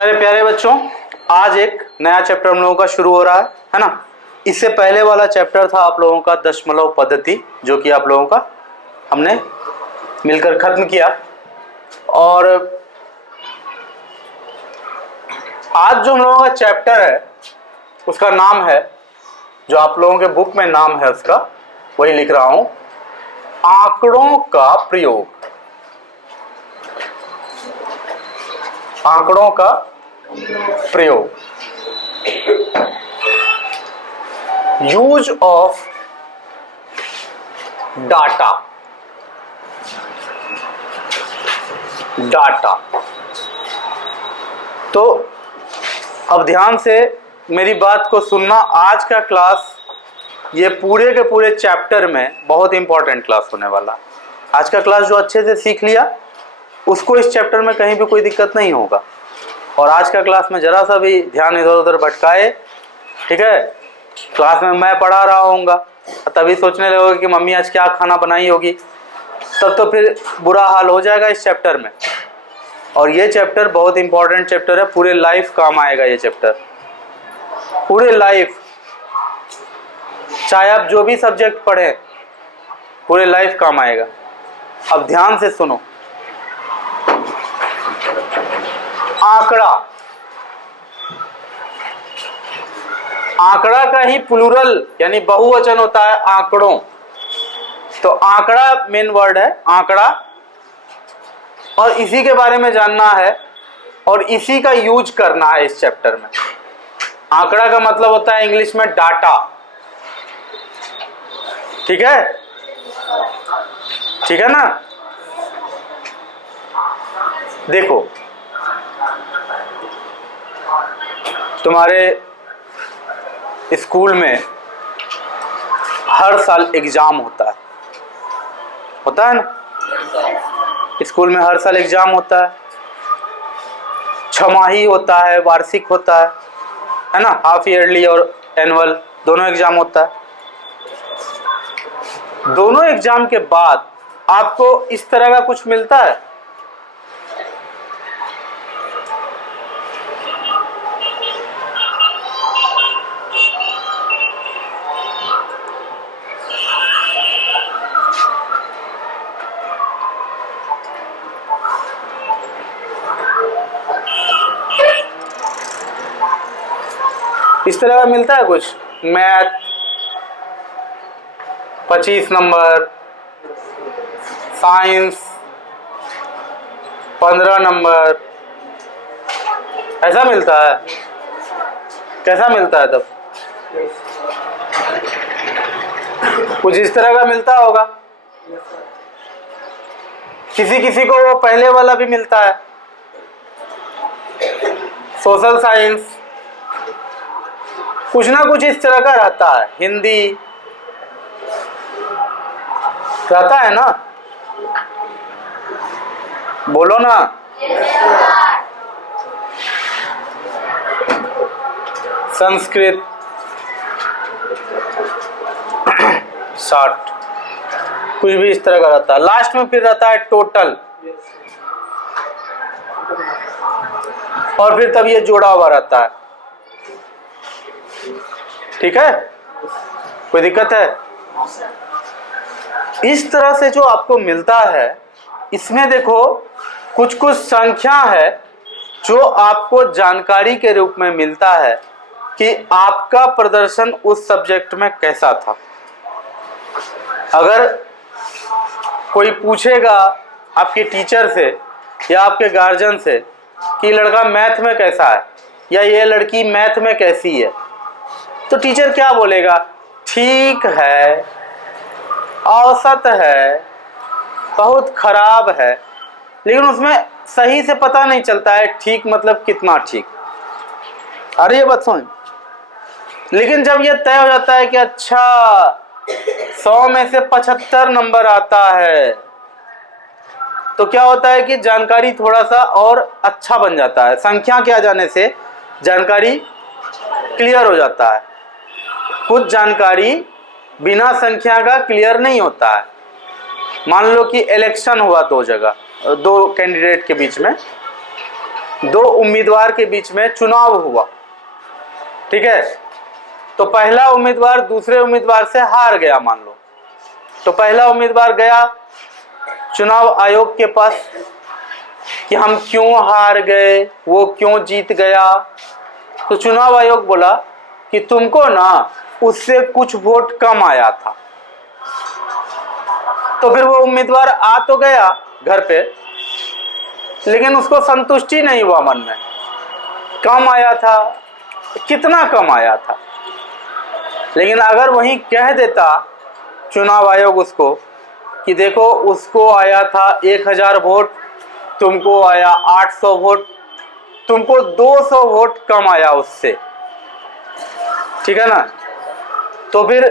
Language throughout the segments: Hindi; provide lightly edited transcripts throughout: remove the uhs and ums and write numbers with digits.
मेरे प्यारे बच्चों, आज एक नया चैप्टर हम लोगों का शुरू हो रहा है ना। इससे पहले वाला चैप्टर था आप लोगों का दशमलव पद्धति, जो कि आप लोगों का हमने मिलकर खत्म किया। और आज जो हम लोगों का चैप्टर है उसका नाम है, जो आप लोगों के बुक में नाम है उसका, वही लिख रहा हूं, आंकड़ों का प्रयोग। आंकड़ों का प्रयोग, यूज ऑफ डाटा। तो अब ध्यान से मेरी बात को सुनना। आज का क्लास ये पूरे के पूरे चैप्टर में बहुत इंपॉर्टेंट क्लास होने वाला। आज का क्लास जो अच्छे से सीख लिया उसको इस चैप्टर में कहीं भी कोई दिक्कत नहीं होगा। और आज का क्लास में जरा सा भी ध्यान इधर उधर भटकाए, ठीक है, क्लास में मैं पढ़ा रहा होऊंगा, तभी सोचने लगोगे कि मम्मी आज क्या खाना बनाई होगी, तब तो फिर बुरा हाल हो जाएगा इस चैप्टर में। और ये चैप्टर बहुत इंपॉर्टेंट चैप्टर है, पूरे लाइफ काम आएगा ये चैप्टर, पूरे लाइफ। चाहे आप जो भी सब्जेक्ट पढ़ें, पूरे लाइफ काम आएगा। अब ध्यान से सुनो। आंकड़ा, आंकड़ा का ही प्लूरल यानी बहुवचन होता है आंकड़ों। तो आंकड़ा मेन वर्ड है, आंकड़ा, और इसी के बारे में जानना है और इसी का यूज करना है इस चैप्टर में। आंकड़ा का मतलब होता है इंग्लिश में डाटा, ठीक है, ठीक है ना। देखो, तुम्हारे स्कूल में हर साल एग्जाम होता है ना। स्कूल में हर साल एग्जाम होता है, छमाही होता है, वार्षिक होता है ना, हाफ ईयरली और एनुअल, दोनों एग्जाम होता है। दोनों एग्जाम के बाद आपको इस तरह का कुछ मिलता है। इस तरह का मिलता है कुछ, मैथ 25 नंबर, साइंस 15 नंबर, ऐसा मिलता है। कैसा मिलता है तब? कुछ इस तरह का मिलता होगा। किसी किसी को वो पहले वाला भी मिलता है, सोशल साइंस, कुछ ना कुछ इस तरह का रहता है। हिंदी रहता है ना, बोलो ना। संस्कृत 60, कुछ भी इस तरह का रहता है। लास्ट में फिर रहता है टोटल, और फिर तब ये जोड़ा हुआ रहता है, ठीक है। कोई दिक्कत है? इस तरह से जो आपको मिलता है, इसमें देखो कुछ कुछ संख्या है जो आपको जानकारी के रूप में मिलता है कि आपका प्रदर्शन उस सब्जेक्ट में कैसा था। अगर कोई पूछेगा आपके टीचर से या आपके गार्जियन से कि लड़का मैथ में कैसा है या ये लड़की मैथ में कैसी है, तो टीचर क्या बोलेगा? ठीक है, औसत है, बहुत खराब है। लेकिन उसमें सही से पता नहीं चलता है ठीक मतलब कितना ठीक। अरे ये बात समझ। लेकिन जब ये तय हो जाता है कि अच्छा 100 में से 75 नंबर आता है, तो क्या होता है कि जानकारी थोड़ा सा और अच्छा बन जाता है। संख्या के आ जाने से जानकारी क्लियर हो जाता है। कुछ जानकारी बिना संख्या का क्लियर नहीं होता है। मान लो कि इलेक्शन हुआ दो जगह, दो कैंडिडेट के बीच में, दो उम्मीदवार के बीच में चुनाव हुआ, ठीक है। तो पहला उम्मीदवार दूसरे उम्मीदवार से हार गया मान लो। तो पहला उम्मीदवार गया चुनाव आयोग के पास कि हम क्यों हार गए, वो क्यों जीत गया। तो चुनाव आयोग बोला कि तुमको ना उससे कुछ वोट कम आया था। तो फिर वो उम्मीदवार आ तो गया घर पे, लेकिन उसको संतुष्टि नहीं हुआ मन में। कम आया था, कितना कम आया था। लेकिन अगर वहीं कह देता चुनाव आयोग उसको कि देखो उसको आया था 1000 वोट, तुमको आया 800 वोट, तुमको 200 वोट कम आया उससे, ठीक है ना। तो फिर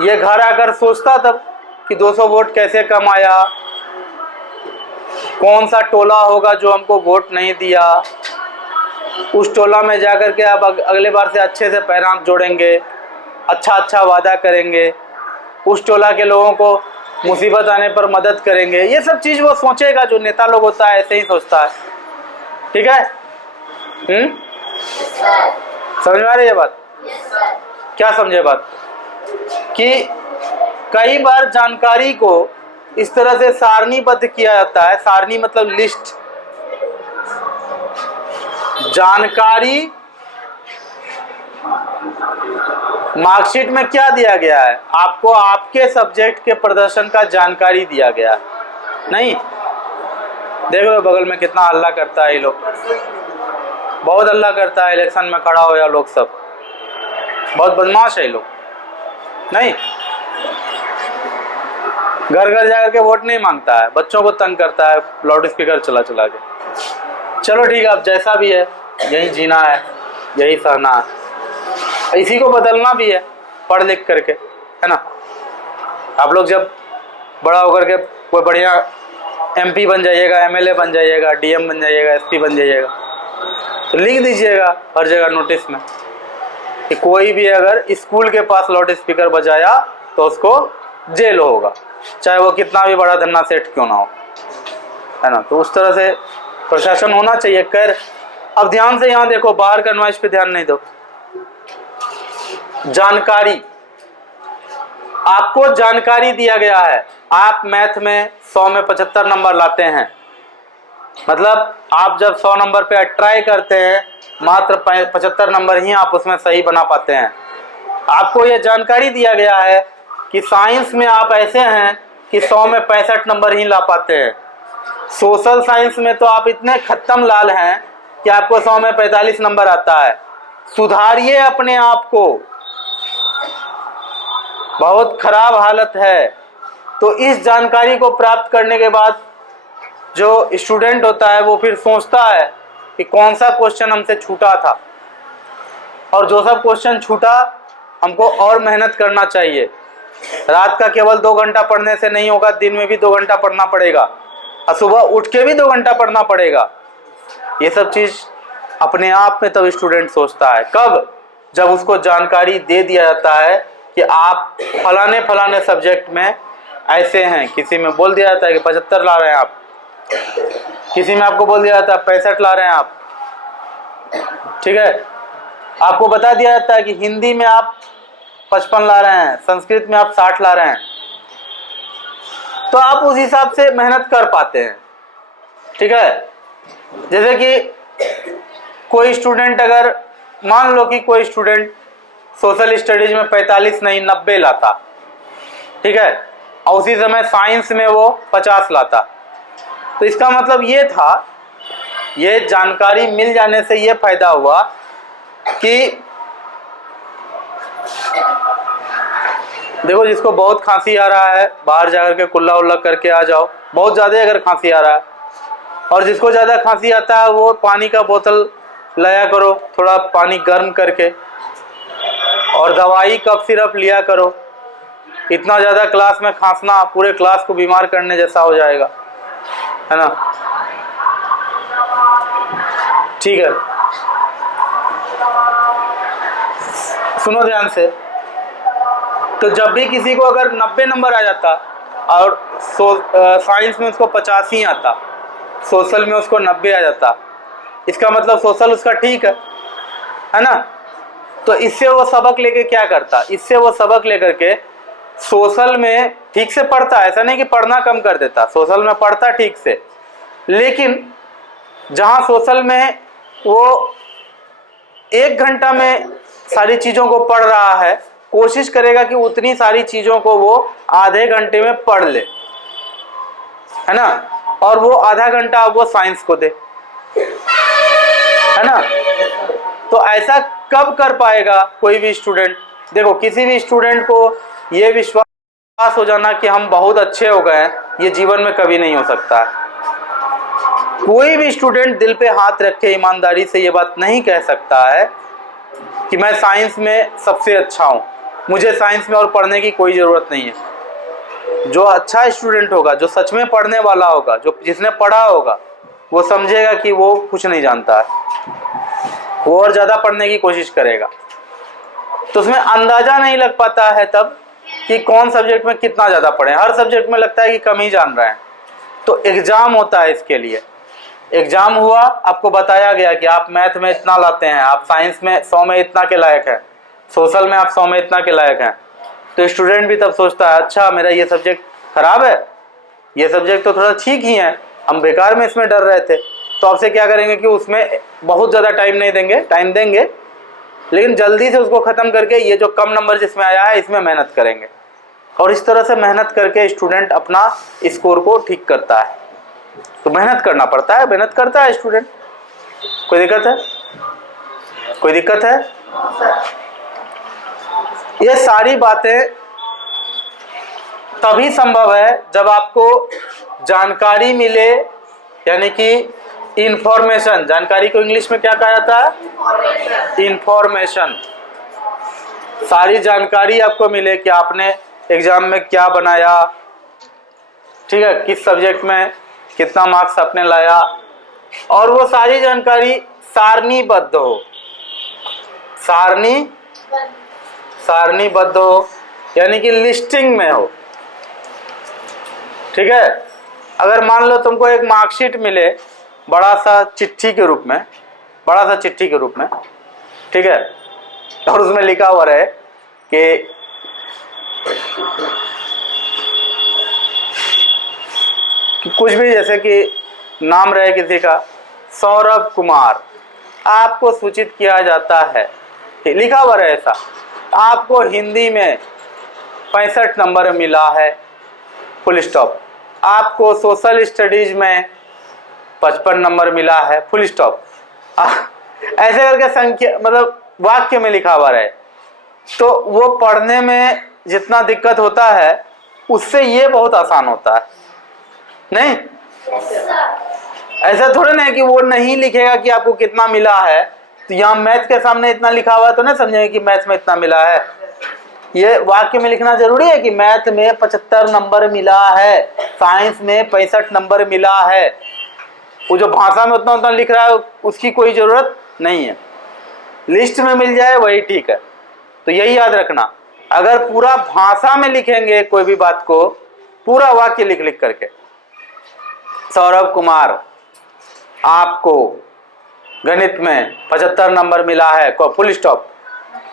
ये घर आकर सोचता तब कि 200 वोट कैसे कम आया, कौन सा टोला होगा जो हमको वोट नहीं दिया, उस टोला में जाकर के अब अगले बार से अच्छे से पैर हाथ जोड़ेंगे, अच्छा वादा करेंगे, उस टोला के लोगों को मुसीबत आने पर मदद करेंगे। ये सब चीज़ वो सोचेगा, जो नेता लोग होता है ऐसे ही सोचता है, ठीक है। समझ में आ रही है बात? क्या समझे बात? कि कई बार जानकारी को इस तरह से सारणीबद्ध किया जाता है। सारणी मतलब लिस्ट। जानकारी मार्कशीट में क्या दिया गया है? आपको आपके सब्जेक्ट के प्रदर्शन का जानकारी दिया गया है। नहीं, देख लो बगल में कितना हल्ला करता है ये लोग, बहुत हल्ला करता है। इलेक्शन में खड़ा हो या लोग सब बहुत बदमाश है ये लोग। नहीं, घर घर जाकर के वोट नहीं मांगता है, बच्चों को तंग करता है लाउड स्पीकर चला चला के। चलो ठीक है, अब जैसा भी है यही जीना है, यही सहना है, इसी को बदलना भी है पढ़ लिख करके, है ना। आप लोग जब बड़ा होकर के कोई बढ़िया MP बन जाइएगा, MLA बन जाइएगा, DM बन जाइएगा, SP बन जाइएगा, तो लिख दीजिएगा हर जगह नोटिस में कि कोई भी अगर स्कूल के पास लाउड स्पीकर बजाया तो उसको जेल होगा, चाहे वो कितना भी बड़ा धन्ना सेठ क्यों ना हो, है ना। तो उस तरह से प्रशासन होना चाहिए। कर अब ध्यान से यहाँ देखो, बाहर का नॉइज पे ध्यान नहीं दो। जानकारी, आपको जानकारी दिया गया है। आप मैथ में 100 में 75 नंबर लाते हैं, मतलब आप जब 100 नंबर पे ट्राई करते हैं मात्र 75 नंबर ही आप उसमें सही बना पाते हैं। आपको यह जानकारी दिया गया है कि साइंस में आप ऐसे हैं कि 100 में 65 नंबर ही ला पाते हैं। सोशल साइंस में तो आप इतने खत्म लाल हैं कि आपको 100 में 45 नंबर आता है। सुधारिए अपने आप को, बहुत खराब हालत है। तो इस जानकारी को प्राप्त करने के बाद जो स्टूडेंट होता है वो फिर सोचता है कि कौन सा क्वेश्चन हमसे छूटा था, और जो सब क्वेश्चन छूटा हमको और मेहनत करना चाहिए। रात का केवल 2 घंटा पढ़ने से नहीं होगा, दिन में भी 2 घंटा पढ़ना पड़ेगा, और सुबह उठ के भी 2 घंटा पढ़ना पड़ेगा। ये सब चीज़ अपने आप में तब स्टूडेंट सोचता है। कब? जब उसको जानकारी दे दिया जाता है कि आप फलाने फलाने सब्जेक्ट में ऐसे हैं। किसी में बोल दिया जाता है कि 75 ला रहे हैं आप, किसी में आपको बोल दिया जाता है 65 ला रहे हैं आप, ठीक है। आपको बता दिया जाता है कि हिंदी में आप 55 ला रहे हैं, संस्कृत में आप 60 ला रहे हैं, तो आप उस हिसाब से मेहनत कर पाते हैं, ठीक है। जैसे कि कोई स्टूडेंट, अगर मान लो कि कोई स्टूडेंट सोशल स्टडीज में 45 नहीं 90 लाता, ठीक है, और उसी समय साइंस में वो 50 लाता, तो इसका मतलब ये था, ये जानकारी मिल जाने से ये फायदा हुआ कि देखो जिसको बहुत खांसी आ रहा है बाहर जाकर के कुल्ला उल्ला करके आ जाओ, बहुत ज़्यादा अगर खांसी आ रहा है, और जिसको ज़्यादा खांसी आता है वो पानी का बोतल लाया करो, थोड़ा पानी गर्म करके, और दवाई कफ सिरप लिया करो। इतना ज़्यादा क्लास में खांसना पूरे क्लास को बीमार करने जैसा हो जाएगा, है ना। ठीक है, सुनो ध्यान से। तो जब भी किसी को अगर 90 नंबर आ जाता और साइंस में उसको 85 आता, सोशल में उसको 90 आ जाता, इसका मतलब सोशल उसका ठीक है ना। तो इससे वो सबक लेके क्या करता, इससे वो सबक लेकर के सोशल में ठीक से पढ़ता, ऐसा नहीं कि पढ़ना कम कर देता, सोशल में पढ़ता ठीक से, लेकिन जहाँ सोशल में वो 1 घंटा में सारी चीज़ों को पढ़ रहा है, कोशिश करेगा कि उतनी सारी चीज़ों को वो आधे घंटे में पढ़ ले, है ना। और वो आधा घंटा वो साइंस को दे, है ना। तो ऐसा कब कर पाएगा कोई भी स्टूडेंट? देखो, किसी भी स्टूडेंट को ये विश्वास हो जाना कि हम बहुत अच्छे हो गए हैं, ये जीवन में कभी नहीं हो सकता है। कोई भी स्टूडेंट दिल पे हाथ रख के ईमानदारी से ये बात नहीं कह सकता है कि मैं साइंस में सबसे अच्छा हूँ, मुझे साइंस में और पढ़ने की कोई ज़रूरत नहीं है। जो अच्छा स्टूडेंट होगा, जो सच में पढ़ने वाला होगा, जो जिसने पढ़ा होगा, वो समझेगा कि वो कुछ नहीं जानता है, वो और ज़्यादा पढ़ने की कोशिश करेगा। तो उसमें अंदाज़ा नहीं लग पाता है तब कि कौन सब्जेक्ट में कितना ज़्यादा पढ़े। हर सब्जेक्ट में लगता है कि कम ही जान रहे हैं। तो एग्ज़ाम होता है इसके लिए। एग्ज़ाम हुआ, आपको बताया गया कि आप मैथ में इतना लाते हैं, आप साइंस में 100 में इतना के लायक हैं, सोशल में आप 100 में इतना के लायक हैं। तो स्टूडेंट भी तब सोचता है, अच्छा मेरा ये सब्जेक्ट खराब है, ये सब्जेक्ट तो थोड़ा ठीक ही है, हम बेकार में इसमें डर रहे थे। तो आपसे क्या करेंगे कि उसमें बहुत ज़्यादा टाइम नहीं देंगे, टाइम देंगे लेकिन जल्दी से उसको ख़त्म करके ये जो कम नंबर जिसमें आया है इसमें मेहनत करेंगे। और इस तरह से मेहनत करके स्टूडेंट अपना स्कोर को ठीक करता है। तो मेहनत करना पड़ता है, मेहनत करता है स्टूडेंट। कोई दिक्कत है? कोई दिक्कत है? ये सारी बातें तभी संभव है जब आपको जानकारी मिले, यानी कि इंफॉर्मेशन। जानकारी को इंग्लिश में क्या कहा जाता है? इंफॉर्मेशन। सारी जानकारी आपको मिले कि आपने एग्जाम में क्या बनाया, ठीक है, किस सब्जेक्ट में कितना मार्क्स आपने लाया, और वो सारी जानकारी सारणीबद्ध हो। सारणीबद्ध हो यानी कि लिस्टिंग में हो, ठीक है। अगर मान लो तुमको एक मार्कशीट मिले बड़ा सा चिट्ठी के रूप में, ठीक है, और उसमें लिखा हुआ रहे कि कुछ भी, जैसे कि नाम रहे किसी का सौरभ कुमार, आपको सूचित किया जाता है, लिखा हुआ रहे ऐसा, आपको हिंदी में 65 नंबर मिला है, फुल स्टॉप। आपको सोशल स्टडीज में 55 नंबर मिला है, फुल स्टॉप। ऐसे करके संख्या, मतलब वाक्य में लिखा हुआ रहे, तो वो पढ़ने में जितना दिक्कत होता है उससे ये बहुत आसान होता है। नहीं, ऐसा थोड़ा ना है कि वो नहीं लिखेगा कि आपको कितना मिला है, तो यहाँ मैथ के सामने इतना लिखा हुआ है तो ना समझेंगे कि मैथ में इतना मिला है। ये वाक्य में लिखना जरूरी है कि मैथ में 75 नंबर मिला है, साइंस में 65 नंबर मिला है। वो जो भाषा में उतना उतना लिख रहा है उसकी कोई जरूरत नहीं है, लिस्ट में मिल जाए वही ठीक है। तो यही याद रखना, अगर पूरा भाषा में लिखेंगे कोई भी बात को, पूरा वाक्य लिख लिख करके, सौरभ कुमार आपको गणित में 75 नंबर मिला है, फुल स्टॉप।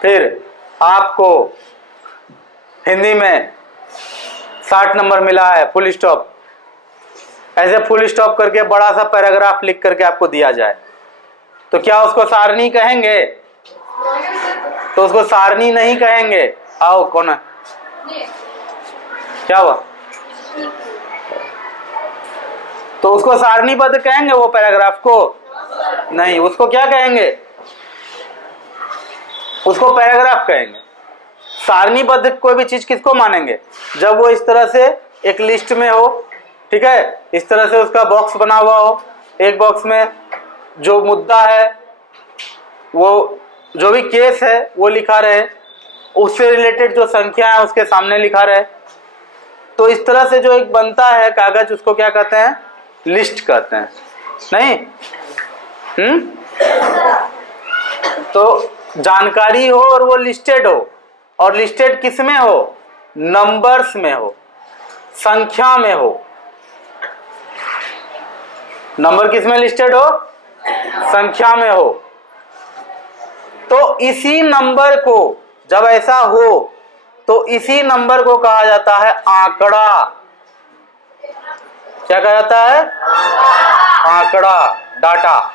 फिर आपको हिंदी में 60 नंबर मिला है, फुल स्टॉप। ऐसे फुल स्टॉप करके बड़ा सा पैराग्राफ लिख करके आपको दिया जाए, तो क्या उसको सारणी कहेंगे? तो उसको सारणी नहीं कहेंगे। आओ, कौन है? क्या हुआ? तो उसको सारणीबद्ध कहेंगे वो पैराग्राफ को? नहीं, उसको क्या कहेंगे? उसको पैराग्राफ कहेंगे। सारणीबद्ध कोई भी चीज किसको मानेंगे? जब वो इस तरह से एक लिस्ट में हो, ठीक है, इस तरह से उसका बॉक्स बना हुआ हो, एक बॉक्स में जो मुद्दा है, वो जो भी केस है वो लिखा रहे, उससे रिलेटेड जो संख्या है उसके सामने लिखा रहे। तो इस तरह से जो एक बनता है कागज, उसको क्या कहते हैं? लिस्ट कहते हैं। नहीं? तो जानकारी हो और वो लिस्टेड हो, और लिस्टेड किस में हो? नंबर्स में हो, संख्या में हो। नंबर किस में लिस्टेड हो? संख्या में हो, तो इसी नंबर को, जब ऐसा हो तो इसी नंबर को कहा जाता है आंकड़ा। क्या कहा जाता है? आंकड़ा, डाटा।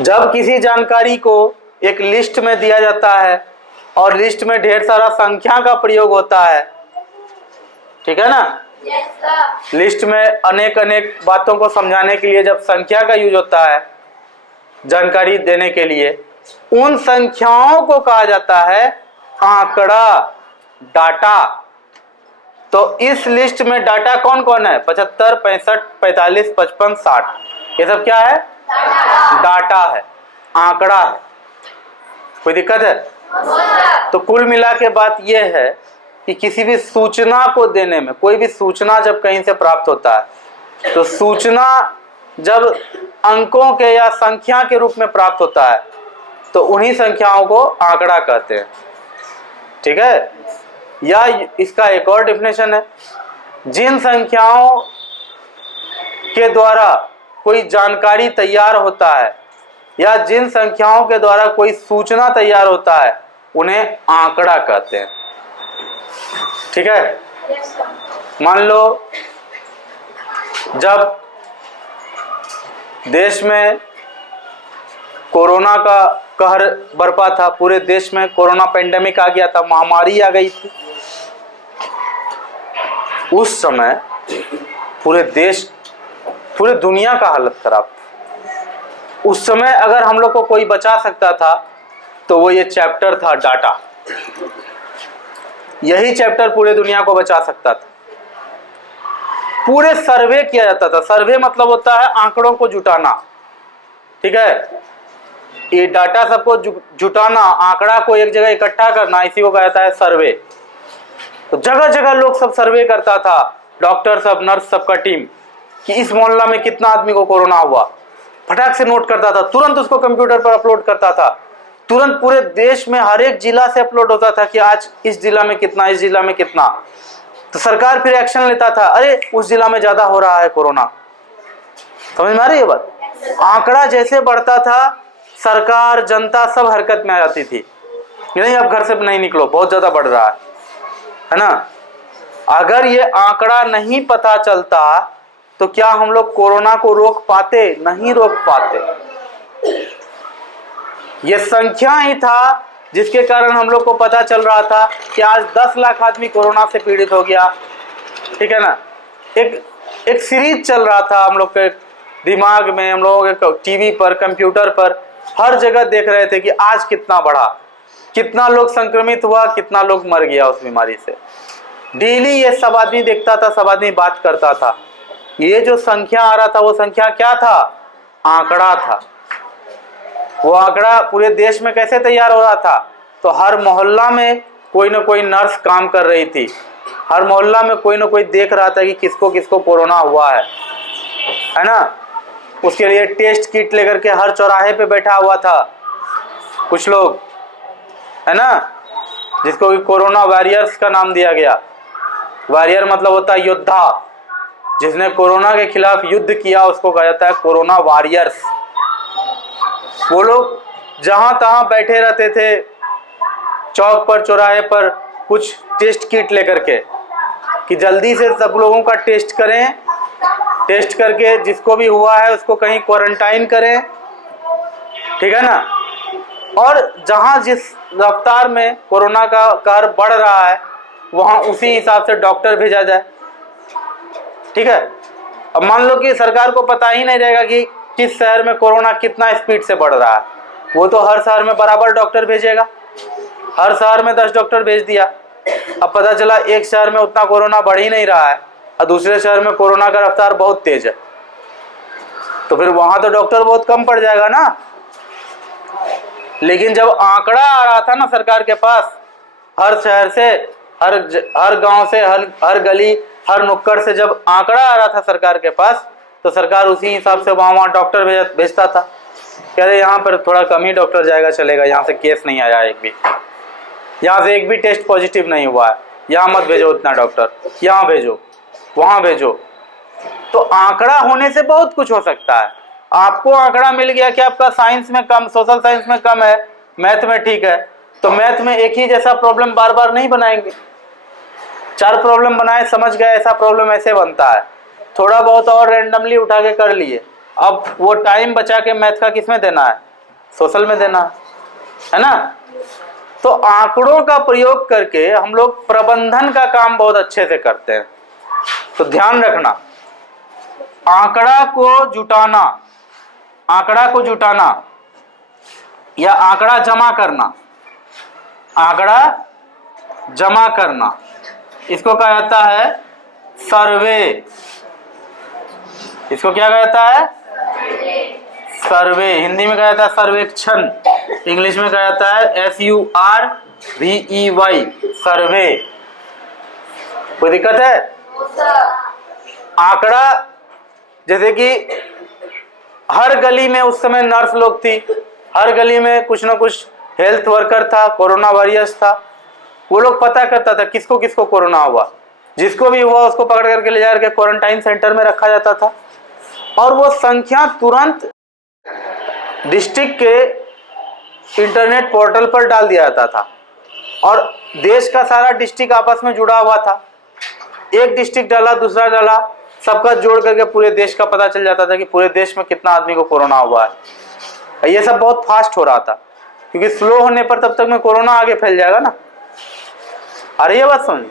जब किसी जानकारी को एक लिस्ट में दिया जाता है और लिस्ट में ढेर सारा संख्या का प्रयोग होता है, ठीक है ना? लिस्ट में अनेक अनेक बातों को समझाने के लिए जब संख्या का यूज होता है जानकारी देने के लिए, उन संख्याओं को कहा जाता है आंकड़ा, डाटा। तो इस लिस्ट में डाटा कौन कौन है? 75, 65, 45, 55, 60, ये सब क्या है? डाटा है, आंकड़ा है। कोई दिक्कत है? तो कुल मिला के बात यह है कि किसी भी सूचना को देने में, कोई भी सूचना जब कहीं से प्राप्त होता है तो सूचना जब अंकों के या संख्या के रूप में प्राप्त होता है तो उन्हीं संख्याओं को आंकड़ा कहते हैं, ठीक है? या इसका एक और डेफिनेशन है, जिन संख्याओं के द्वारा कोई जानकारी तैयार होता है या जिन संख्याओं के द्वारा कोई सूचना तैयार होता है उन्हें आंकड़ा कहते हैं, ठीक है? मान लो जब देश में कोरोना का कहर बरपा था, पूरे देश में कोरोना पेंडेमिक आ गया था, महामारी आ गई थी, उस समय पूरे देश, पूरे दुनिया का हालत खराब था। उस समय अगर हम लोग को कोई बचा सकता था तो वो ये चैप्टर था, डाटा। यही चैप्टर पूरे दुनिया को बचा सकता था। पूरे सर्वे किया जाता था। सर्वे मतलब होता है आंकड़ों को जुटाना, ठीक है? ये डाटा सबको जुटाना, आंकड़ा को एक जगह इकट्ठा करना, इसी को कहा जाता है सर्वे। तो जगह जगह लोग सब सर्वे करता था, डॉक्टर सब, नर्स सबका टीम, कि इस मोहल्ला में कितना आदमी को कोरोना हुआ, फटाक से नोट करता था, तुरंत उसको कंप्यूटर पर अपलोड करता था, तुरंत पूरे देश में हर एक जिला से अपलोड होता था कि आज इस जिला में कितना, इस जिला में कितना। तो सरकार फिर एक्शन लेता था, अरे उस जिला में ज्यादा हो रहा है कोरोना। समझ में आ रही है बात? आंकड़ा जैसे बढ़ता था सरकार, जनता सब हरकत में आ जाती थी, नहीं अब घर से नहीं निकलो, बहुत ज्यादा बढ़ रहा है ना? अगर ये आंकड़ा नहीं पता चलता तो क्या हम लोग कोरोना को रोक पाते? नहीं रोक पाते। ये संख्या ही था जिसके कारण हम लोग को पता चल रहा था कि आज 10 लाख आदमी कोरोना से पीड़ित हो गया, ठीक है ना? एक सीरीज चल रहा था हम लोग के दिमाग में, हम लोगों के टीवी पर, कंप्यूटर पर, हर जगह देख रहे थे कि आज कितना बढ़ा, कितना लोग संक्रमित हुआ, कितना लोग मर गया उस बीमारी से। डेली ये सब आदमी देखता था, सब आदमी बात करता था। ये जो संख्या आ रहा था वो संख्या क्या था? आंकड़ा था। वो आंकड़ा पूरे देश में कैसे तैयार हो रहा था? तो हर मोहल्ला में कोई ना कोई नर्स काम कर रही थी, हर मोहल्ला में कोई ना कोई देख रहा था कि किसको किसको कोरोना हुआ है ना? उसके लिए टेस्ट किट लेकर के हर चौराहे पे बैठा हुआ था कुछ लोग, है ना, जिसको कोरोना वॉरियर्स का नाम दिया गया। वॉरियर मतलब होता है योद्धा, जिसने कोरोना के खिलाफ युद्ध किया उसको कहा जाता है कोरोना वॉरियर्स। वो लोग जहां तहां बैठे रहते थे, चौक पर, चौराहे पर, कुछ टेस्ट किट लेकर के, कि जल्दी से सब लोगों का टेस्ट करें, टेस्ट करके जिसको भी हुआ है उसको कहीं क्वारंटाइन करें, ठीक है ना? और जहां जिस रफ्तार में कोरोना का कहर बढ़ रहा है वहां उसी हिसाब से डॉक्टर भेजा जाए, ठीक है? अब मान लो कि सरकार को पता ही नहीं रहेगा कि किस शहर में कोरोना कितना स्पीड से बढ़ रहा है, वो तो हर शहर में बराबर डॉक्टर भेजेगा। हर शहर में 10 डॉक्टर भेज दिया, अब पता चला एक शहर में उतना कोरोना बढ़ ही नहीं रहा है और दूसरे शहर में कोरोना का रफ्तार बहुत तेज है, तो फिर वहां तो डॉक्टर बहुत कम पड़ जाएगा ना। लेकिन जब आंकड़ा आ रहा था ना सरकार के पास, हर शहर से, हर गांव से, हर गली, हर नुक्कड़ से जब आंकड़ा आ रहा था सरकार के पास, तो सरकार उसी हिसाब से वहां डॉक्टर भेजता था। कह रहे यहाँ पर थोड़ा कम ही डॉक्टर जाएगा, चलेगा, यहाँ से केस नहीं आया एक भी, यहाँ से एक भी टेस्ट पॉजिटिव नहीं हुआ है, यहाँ मत भेजो उतना डॉक्टर, यहाँ भेजो, वहाँ भेजो, तो आंकड़ा होने से बहुत कुछ हो सकता है। आपको आंकड़ा मिल गया कि आपका साइंस में कम, सोशल साइंस में कम है, मैथ में ठीक है, तो मैथ में एक ही जैसा प्रॉब्लम बार बार नहीं बनाएंगे। 4 प्रॉब्लम बनाए, समझ गए ऐसा प्रॉब्लम ऐसे बनता है, थोड़ा बहुत और रैंडमली उठा के कर लिए। अब वो टाइम बचा के मैथ का किस में देना है? सोशल में देना है ना। तो आंकड़ों का प्रयोग करके हम लोग प्रबंधन का काम बहुत अच्छे से करते हैं। तो ध्यान रखना, आंकड़ा को जुटाना या आंकड़ा जमा करना, इसको कहा जाता है सर्वे। इसको क्या कहता है? सर्वे। हिंदी में कहा जाता है सर्वेक्षण, इंग्लिश में कहा जाता है SURVEY, सर्वे। कोई दिक्कत है? आंकड़ा, जैसे कि हर गली में उस समय नर्स लोग थी, हर गली में कुछ ना कुछ हेल्थ वर्कर था, कोरोना वॉरियर्स था, वो लोग पता करता था किसको किसको कोरोना हुआ। जिसको भी हुआ उसको पकड़ करके ले जाकर क्वारंटाइन सेंटर में रखा जाता था, और वो संख्या तुरंत डिस्ट्रिक्ट के इंटरनेट पोर्टल पर डाल दिया जाता था, और देश का सारा डिस्ट्रिक्ट आपस में जुड़ा हुआ था। एक डिस्ट्रिक्ट डाला, दूसरा डाला, सबका जोड़ करके पूरे देश का पता चल जाता था कि पूरे देश में कितना आदमी को कोरोना हुआ है। ये सब बहुत फास्ट हो रहा था, क्योंकि स्लो होने पर तब तक में कोरोना आगे फैल जाएगा ना। अरे ये बात समझ।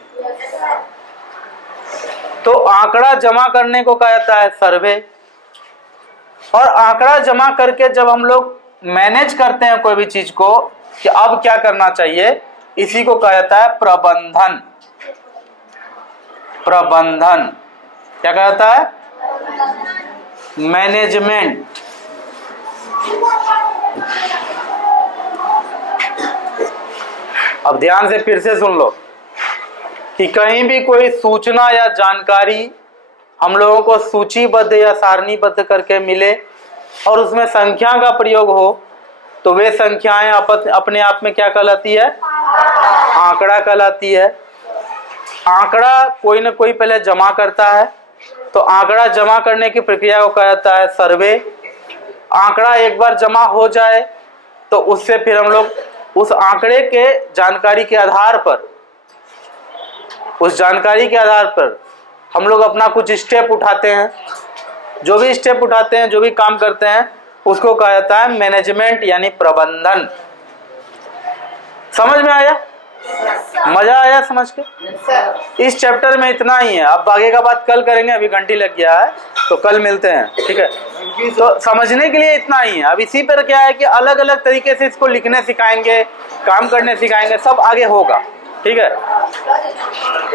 तो आंकड़ा जमा करने को कहा जाता है सर्वे, और आंकड़ा जमा करके जब हम लोग मैनेज करते हैं कोई भी चीज को कि अब क्या करना चाहिए, इसी को कहा जाता है प्रबंधन। क्या कहा जाता है? मैनेजमेंट। अब ध्यान से फिर से सुन लो कि कहीं भी कोई सूचना या जानकारी हम लोगों को सूचीबद्ध या सारणीबद्ध करके मिले और उसमें संख्या का प्रयोग हो, तो वे संख्याएं अपने आप में क्या कहलाती है? आंकड़ा कहलाती है। आंकड़ा कोई ना कोई पहले जमा करता है, तो आंकड़ा जमा करने की प्रक्रिया को कहा जाता है सर्वे। आंकड़ा एक बार जमा हो जाए तो उससे फिर हम लोग उस आंकड़े के जानकारी के आधार पर हम लोग अपना कुछ स्टेप उठाते हैं। जो भी स्टेप उठाते हैं, जो भी काम करते हैं, उसको कहा जाता है मैनेजमेंट यानी प्रबंधन। समझ में आया? मजा आया समझ के? इस चैप्टर में इतना ही है। अब आगे का बात कल करेंगे, अभी घंटी लग गया है तो कल मिलते हैं, ठीक है? तो समझने के लिए इतना ही है। अब इसी पर क्या है कि अलग अलग तरीके से इसको लिखने सिखाएंगे, काम करने सिखाएंगे, सब आगे होगा, ठीक है?